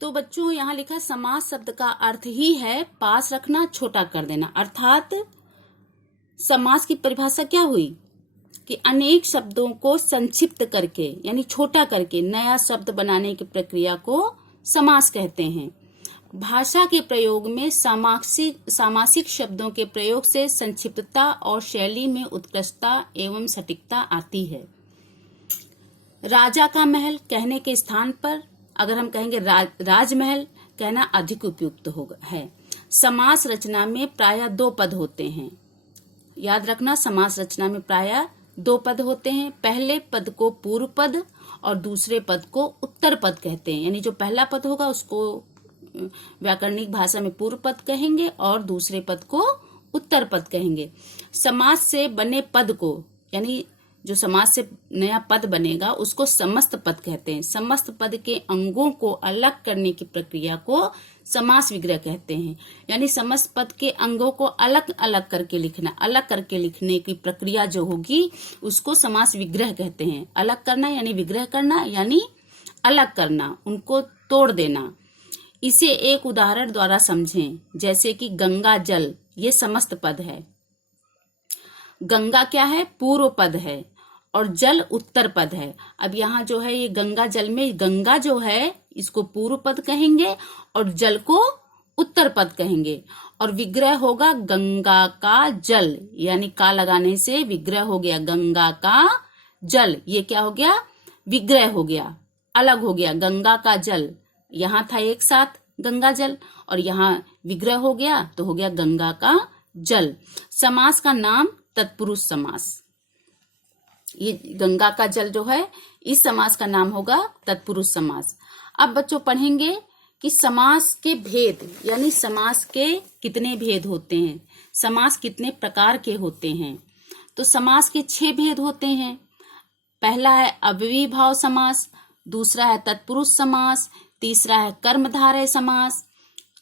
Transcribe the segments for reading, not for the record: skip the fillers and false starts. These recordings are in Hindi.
तो बच्चों यहाँ लिखा समास शब्द का अर्थ ही है पास रखना, छोटा कर देना। अर्थात समास की परिभाषा क्या हुई कि अनेक शब्दों को संक्षिप्त करके यानी छोटा करके नया शब्द बनाने की प्रक्रिया को समास कहते हैं। भाषा के प्रयोग में सामासिक शब्दों के प्रयोग से संक्षिप्तता और शैली में उत्कृष्टता एवं सटीकता आती है। राजा का महल कहने के स्थान पर अगर हम कहेंगे राजमहल कहना अधिक उपयुक्त होगा है। समास रचना में प्रायः 2 पद होते हैं। याद रखना, समास रचना में प्रायः 2 पद होते हैं। पहले पद को पूर्व पद और दूसरे पद को उत्तर पद कहते हैं। यानी जो पहला पद होगा उसको व्याकरणिक भाषा में पूर्व पद कहेंगे और दूसरे पद को उत्तर पद कहेंगे। समास से बने पद को यानी जो समास से नया पद बनेगा उसको समस्त पद कहते हैं। समस्त पद के अंगों को अलग करने की प्रक्रिया को समास विग्रह कहते हैं। यानी समस्त पद के अंगों को अलग अलग करके लिखना, अलग करके लिखने की प्रक्रिया जो होगी उसको समास विग्रह कहते हैं। अलग करना यानी विग्रह करना यानी अलग करना, उनको तोड़ देना। इसे एक उदाहरण द्वारा समझें, जैसे कि गंगा जल, ये समस्त पद है। गंगा क्या है? पूर्व पद है और जल उत्तर पद है। अब यहाँ जो है ये गंगा जल में गंगा जो है इसको पूर्व पद कहेंगे और जल को उत्तर पद कहेंगे। और विग्रह होगा गंगा का जल, यानी का लगाने से विग्रह हो गया गंगा का जल। ये क्या हो गया? विग्रह हो गया, अलग हो गया। गंगा का जल यहाँ था एक साथ गंगा जल और यहाँ विग्रह हो गया तो हो गया गंगा का जल। समास का नाम तत्पुरुष समास। ये गंगा का जल जो है इस समास का नाम होगा तत्पुरुष समास। अब बच्चों पढ़ेंगे कि समास के भेद यानी समास के कितने भेद होते हैं, समास कितने प्रकार के होते हैं। तो समास के 6 भेद होते हैं। पहला है अव्ययी भाव समास, दूसरा है तत्पुरुष समास, तीसरा है कर्मधारय समास,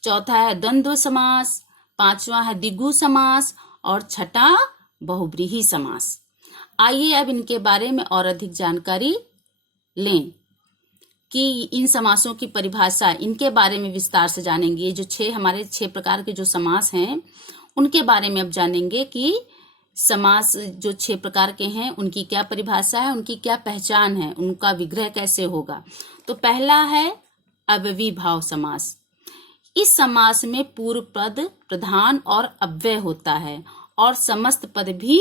चौथा है द्वंद्व समास, पांचवा है द्विगु समास और छठा बहुव्रीहि समास। आइए अब इनके बारे में और अधिक जानकारी लें कि इन समासों की परिभाषा, इनके बारे में विस्तार से जानेंगे। जो हमारे 6 प्रकार के जो समास हैं उनके बारे में अब जानेंगे कि समास जो 6 प्रकार के हैं उनकी क्या परिभाषा है, उनकी क्या पहचान है, उनका विग्रह कैसे होगा। तो पहला है अव्ययी भाव समास। इस समास में पूर्व पद प्रधान और अव्यय होता है और समस्त पद भी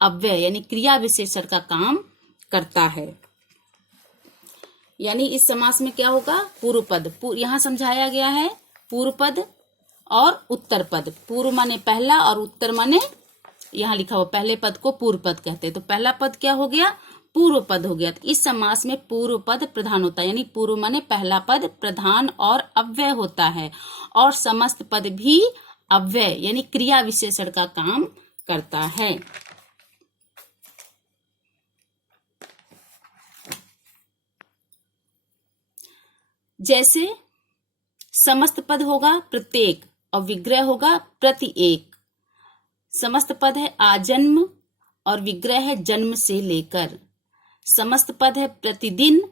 अव्यय यानी क्रिया विशेषण का काम करता है। यानी इस समास में क्या होगा? पूर्व पद, यहाँ समझाया गया है पूर्व पद और उत्तर पद। पूर्व माने पहला और उत्तर माने यहाँ लिखा हुआ पहले पद को पूर्व पद कहते हैं। तो पहला पद क्या हो गया? पूर्व पद हो गया। तो इस समास में पूर्व पद प्रधान होता है, यानी पूर्व माने पहला पद प्रधान और अव्यय होता है और समस्त पद भी अव्यय यानी क्रिया विशेषण का काम करता है। जैसे समस्त पद होगा प्रत्येक और विग्रह होगा प्रति एक। समस्त पद है आजन्म और विग्रह है जन्म से लेकर। समस्त पद है प्रतिदिन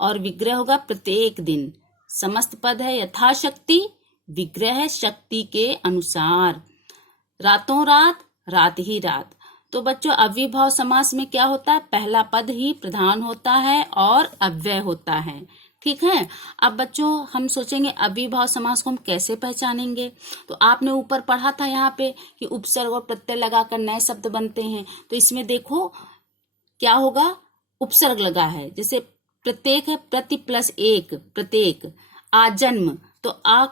और विग्रह होगा प्रत्येक दिन। समस्त पद है यथाशक्ति, विग्रह है शक्ति के अनुसार। रातों रात, रात ही रात। तो बच्चों अव्ययीभाव समास में क्या होता है? पहला पद ही प्रधान होता है और अव्यय होता है। ठीक है। अब बच्चों हम सोचेंगे अव्ययीभाव समास को हम कैसे पहचानेंगे। तो आपने ऊपर पढ़ा था यहाँ पे कि उपसर्ग और प्रत्यय लगाकर नए शब्द बनते हैं। तो इसमें देखो क्या होगा? उपसर्ग लगा है, जैसे प्रत्येक है प्रति प्लस एक प्रत्येक। आजन्म तो आ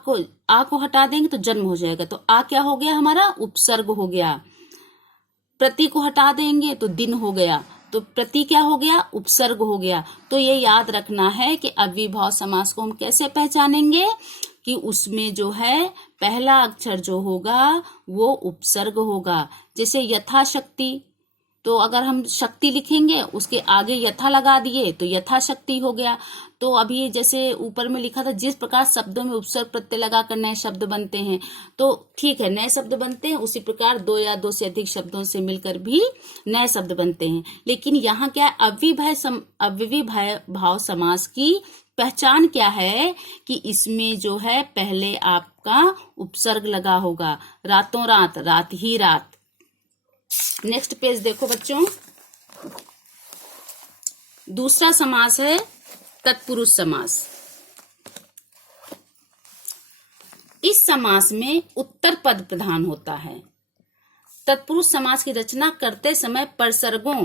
को हटा देंगे तो जन्म हो जाएगा। तो आ क्या हो गया? हमारा उपसर्ग हो गया। प्रति को हटा देंगे तो दिन हो गया। तो प्रति क्या हो गया? उपसर्ग हो गया। तो ये याद रखना है कि अव्ययीभाव समास को हम कैसे पहचानेंगे कि उसमें जो है पहला अक्षर जो होगा वो उपसर्ग होगा। जैसे यथाशक्ति, तो अगर हम शक्ति लिखेंगे उसके आगे यथा लगा दिए तो यथाशक्ति हो गया। तो अभी जैसे ऊपर में लिखा था जिस प्रकार शब्दों में उपसर्ग प्रत्यय लगाकर नए शब्द बनते हैं, तो ठीक है नए शब्द बनते हैं, उसी प्रकार 2 या 2 से अधिक शब्दों से मिलकर भी नए शब्द बनते हैं। लेकिन यहाँ क्या है? अव्ययी भाव समास की पहचान क्या है कि इसमें जो है पहले आपका उपसर्ग लगा होगा, रातों रात, रात ही रात। नेक्स्ट पेज देखो बच्चों, दूसरा समास है तत्पुरुष समास। इस समास में उत्तर पद प्रधान होता है। तत्पुरुष समास की रचना करते समय परसर्गों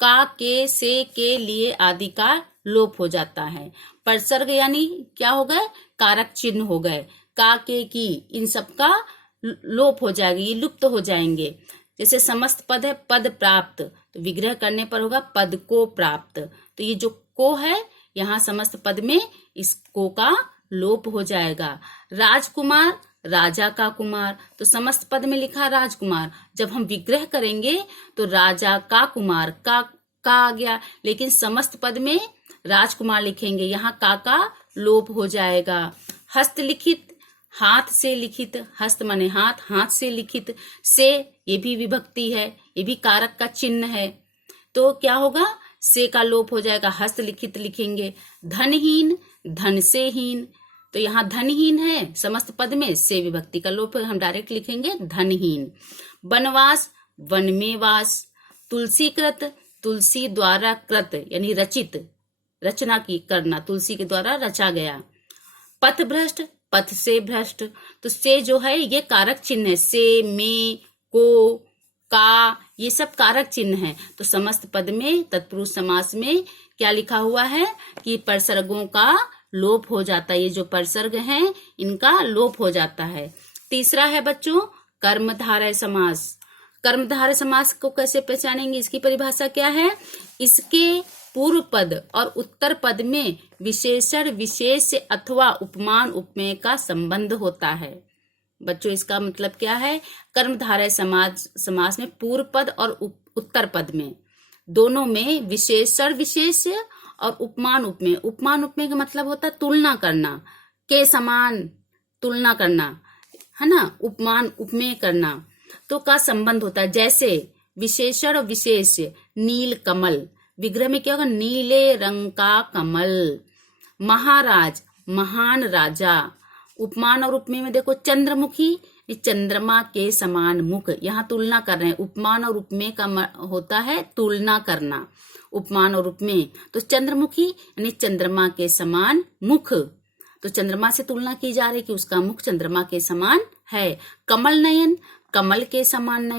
का, के, से, के, लिए आदि का लोप हो जाता है। परसर्ग यानी क्या हो गए, कारक चिन्ह हो गए, का, के, की, इन सब का लोप हो जाएगी, ये लुप्त हो जाएंगे। जैसे समस्त पद है पद प्राप्त, तो विग्रह करने पर होगा पद को प्राप्त। तो ये जो को है यहाँ समस्त पद में इस को का लोप हो जाएगा। राजकुमार, राजा का कुमार, तो समस्त पद में लिखा राजकुमार, जब हम विग्रह करेंगे तो राजा का कुमार का आ गया, लेकिन समस्त पद में राजकुमार लिखेंगे, यहाँ का लोप हो जाएगा। हस्तलिखित, हाथ से लिखित, हस्त माने हाथ, हाथ से लिखित, से ये भी विभक्ति है, ये भी कारक का चिन्ह है, तो क्या होगा, से का लोप हो जाएगा, हस्तलिखित लिखेंगे। धनहीन, धन से हीन, तो यहाँ धनहीन है समस्त पद में, से विभक्ति का लोप है, हम डायरेक्ट लिखेंगे धनहीन। वनवास, वन में वास। तुलसीकृत, तुलसी द्वारा कृत यानी रचित, रचना की करना, तुलसी के द्वारा रचा गया। पथ भ्रष्ट, पथ से भ्रष्ट, तो से जो है ये कारक चिन्ह है, से, में, को, का, ये सब कारक चिन्ह है। तो समस्त पद में तत्पुरुष समास में क्या लिखा हुआ है कि परसर्गों का लोप हो जाता है, ये जो परसर्ग हैं इनका लोप हो जाता है। तीसरा है बच्चों कर्मधारय समास। कर्मधारय समास को कैसे पहचानेंगे, इसकी परिभाषा क्या है, इसके पूर्व पद और उत्तर पद में विशेषण विशेष से अथवा उपमान उपमेय का संबंध होता है। बच्चों इसका मतलब क्या है, कर्मधारय समास में पूर्व पद और उत्तर पद में दोनों में विशेषण विशेष और उपमान उपमेय। उपमान उपमेय का मतलब होता है तुलना करना, के समान तुलना करना, है ना, उपमान उपमेय करना, तो का संबंध होता है। जैसे विशेषण और विशेष, नील कमल, विग्रह में क्या होगा, नीले रंग का कमल। महाराज, महान राजा। उपमान और उपमेय में देखो चंद्रमुखी, चंद्रमा के समान मुख, यहाँ तुलना कर रहे हैं। उपमान और उपमेय का होता है तुलना करना, उपमान और उपमेय। तो चंद्रमुखी यानी चंद्रमा के समान मुख, तो चंद्रमा से तुलना की जा रही है कि उसका मुख चंद्रमा के समान है। कमल नयन, कमल के समान नयन।